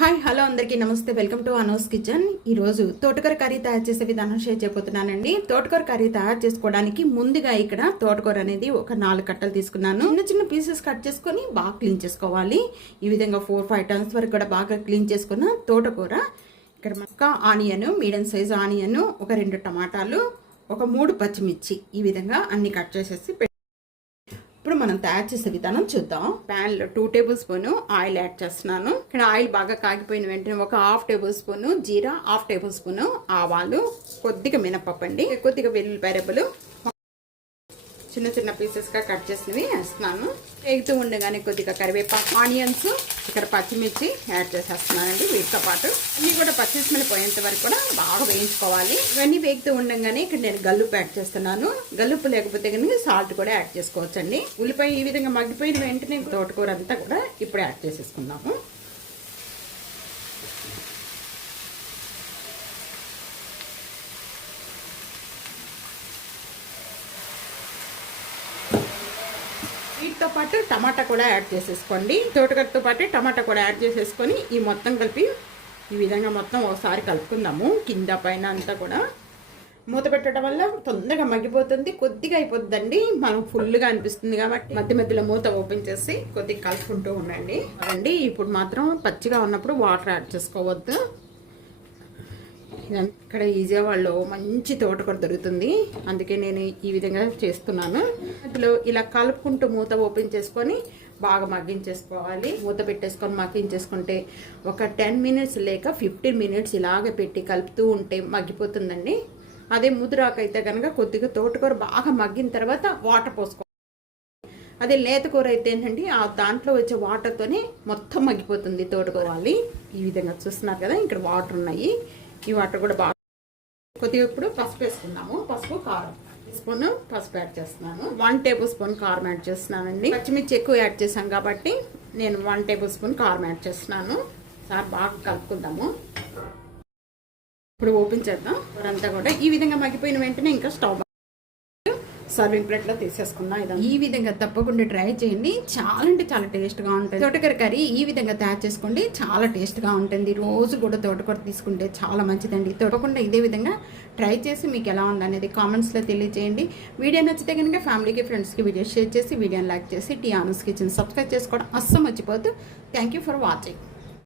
Hi hello అందరికీ నమస్తే. Welcome to Anu's kitchen. ఈరోజు తోటకూర కర్రీ తయారు చేసే విధానం షేర్ చేయబోతున్నానండి. తోటకూర కర్రీ తయారు చేసుకోవడానికి ముందుగా ఇక్కడ తోటకూర అనేది ఒక 4 కట్టలు తీసుకున్నాను. చిన్న చిన్న పీసెస్ కట్ చేసుకొని బాగా క్లీన్ చేసుకోవాలి. ఈ విధంగా 4-5 టైమ్స్ వరకు కూడా బాగా క్లీన్ చేసుకున్న తోటకూర. ఇక్కడ ఒక ఆనియన్, మీడియం సైజ్ ఆనియన్, ఒక 2 టమాటాలు, ఒక 3 పచ్చిమిర్చి ఈ విధంగా అన్ని కట్ చేసేసి ఇప్పుడు మనం తయారు చేసే విధానం చూద్దాం. ప్యాన్ లో 2 టేబుల్ స్పూన్ ఆయిల్ యాడ్ చేస్తున్నాను. ఇక్కడ ఆయిల్ బాగా కాగిపోయిన వెంటనే ఒక 1/2 టేబుల్ స్పూన్ జీరా, 1/2 టేబుల్ స్పూన్ ఆవాలు, కొద్దిగా మినపప్పు అండి, కొద్దిగా వెల్లుల్లి రెబ్బలు చిన్న చిన్న పీసెస్ గా కట్ చేసినవి వేస్తున్నాను. వేగుతూ ఉండగానే కొద్దిగా కరివేపాకు, ఆనియన్స్, ఇక్కడ పచ్చిమిర్చి యాడ్ చేసేస్తున్నానండి. వీటితో పాటు అన్ని కూడా పచ్చిమిరపకాయలు పోయేంత వరకు కూడా బాగా వేయించుకోవాలి. ఇవన్నీ వేగుతూ ఉండగానే ఇక్కడ నేను గల్లుప్పు యాడ్ చేస్తున్నాను. గల్లుప్పు లేకపోతే కనుక సాల్ట్ కూడా యాడ్ చేసుకోవచ్చండి. ఉల్లిపాయ ఈ విధంగా మగ్గిపోయిన వెంటనే తోటకూర అంతా కూడా ఇప్పుడు యాడ్ చేసేసుకుందాము. వీటితో పాటు టమాటా కూడా యాడ్ చేసేసుకోండి. తోటకూరతో పాటు టమాటా కూడా యాడ్ చేసేసుకొని ఈ మొత్తం కలిపి ఈ విధంగా మొత్తం ఒకసారి కలుపుకుందాము. కింద పైన అంతా కూడా మూత పెట్టడం వల్ల తొందరగా మగ్గిపోతుంది, కొద్దిగా అయిపోతుందండి. మనం ఫుల్గా అనిపిస్తుంది కాబట్టి మధ్య మధ్యలో మూత ఓపెన్ చేసి కొద్దిగా కలుపుకుంటూ ఉండండి. అండి ఇప్పుడు మాత్రం పచ్చిగా ఉన్నప్పుడు వాటర్ యాడ్ చేసుకోవద్దు. ఇక్కడ ఈజీవాడలో మంచి తోటకూర దొరుకుతుంది, అందుకే నేను ఈ విధంగా చేస్తున్నాను. అందులో ఇలా కలుపుకుంటూ మూత ఓపెన్ చేసుకొని బాగా మగ్గించేసుకోవాలి. మూత పెట్టేసుకొని మగ్గించేసుకుంటే ఒక 10 మినిట్స్ లేక 15 మినిట్స్ ఇలాగ పెట్టి కలుపుతూ ఉంటే మగ్గిపోతుందండి. అదే ముదురాకైతే కనుక కొద్దిగా తోటకూర బాగా మగ్గిన తర్వాత వాటర్ పోసుకోవాలి. అదే లేత కూర అయితే ఏంటంటే ఆ దాంట్లో వచ్చే వాటర్తోనే మొత్తం మగ్గిపోతుంది తోటకూర. ఈ విధంగా చూస్తున్నారు కదా, ఇక్కడ వాటర్ ఉన్నాయి. ఈ వాటర్ కూడా బాగా కొద్దిగా ఇప్పుడు పసుపు వేసుకున్నాము. పసుపు, కారం స్పూన్ పసుపు యాడ్ చేస్తున్నాను. 1 టేబుల్ స్పూన్ కారం యాడ్ చేస్తున్నానండి. పచ్చిమిర్చి ఎక్కువ యాడ్ చేసాం కాబట్టి నేను 1 టేబుల్ స్పూన్ కారం యాడ్ చేస్తున్నాను. సార్ బాగా కలుపుకుందాము. ఇప్పుడు ఓపెన్ చేద్దాం. అంతా కూడా ఈ విధంగా మగ్గిపోయిన వెంటనే ఇంకా స్టవ్ సర్వింగ్ ప్లేట్ లో తీసేసుకున్నాం. ఈ విధంగా తప్పకుండా ట్రై చేయండి. చాలా అంటే చాలా టేస్ట్ గా ఉంటుంది. తోటకూర కర్రీ ఈ విధంగా తయారు చేసుకోండి, చాలా టేస్ట్ గా ఉంటుంది. రోజు కూడా తోటకూర తీసుకుంటే చాలా మంచిదండి. తప్పకుండా ఇదే విధంగా ట్రై చేసి మీకు ఎలా ఉందనేది కామెంట్స్ లో తెలియజేయండి. వీడియో నచ్చితే కనుక ఫ్యామిలీకి, ఫ్రెండ్స్ కి వీడియో షేర్ చేసి వీడియోని లైక్ చేసి టీ అనూస్ కిచెన్ సబ్స్క్రైబ్ చేసుకోవడం అస్సలు మర్చిపోద్దు. Thank you for watching.